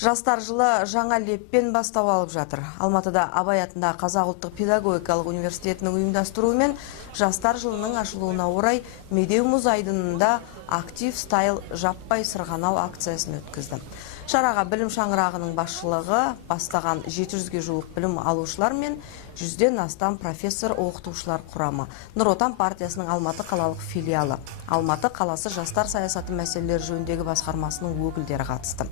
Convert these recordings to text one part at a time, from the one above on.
Жастар жылы жаңа леппен бастау алып жатыр. Алматыда Абай атындағы Қазақ ұлттық педагогикалық университетінің ұйымдастыруымен жастар жылының ашылуына орай Медеу мұз айдынында актив стайл жаппай сырғанау акциясын өткізді. Шараға білім шаңырағының басшылығы бастаған 700-ге жуық білім алушылар мен 100-ден астам профессор оқытушылар құрамы. Нұр Отан партиясының Алматы қалалық филиалы, Алматы қаласы жастар саясаты мәселелері жөніндегі басқармасының өкілдері қатысты.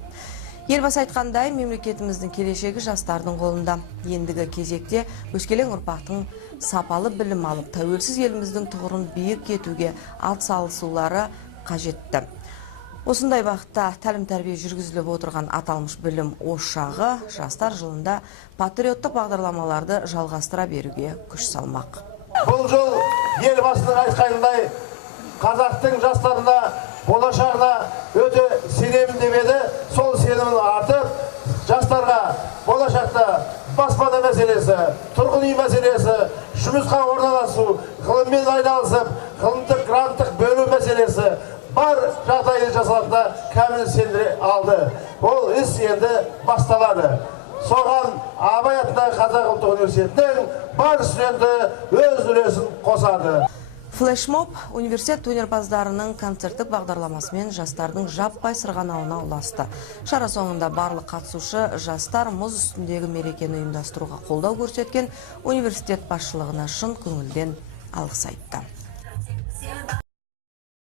Елбасы айтқандай, мемлекетіміздің келешегі жастардың қолында. Ендігі кезекте өскелең ұрпақтың сапалы білім алып, тәуелсіз еліміздің тұғырын биік етуге атсалысулары қажетті. Осындай бағытта тәлім-тәрбие жүргізіліп отырған аталмыш білім ошағы жастар жылында патриоттық бағдарламаларды жалғастыра беруге күш салмақ. Бұл жыл елбасының айтқанындай қазақтың жастарына болашағына өте сенемін деп еді. Сол сенімін артып, жастарға болашақта баспана мәселесі, тұрғын үй мәселесі, жұмысқа орналасу, ғылыммен айналысып, ғылымдық гранттық бөлу мәселесі бар жағдайды жасалатына кәміл сендіре алды. Ол іс енді басталады. Соған Абай атындағы Қазақ ұлттық университетінің бар студенті өз үлесін қосады. Флешмоб университет өнерпаздарының концерттік бағдарламасымен жастардың жаппай сырғанауына ұласты. Шара соңында барлық қатысушы жастар мұз үстіндегі мерекені ұйымдастыруға қолдау көрсеткен университет басшылығына шын көңілден алғыс айтты.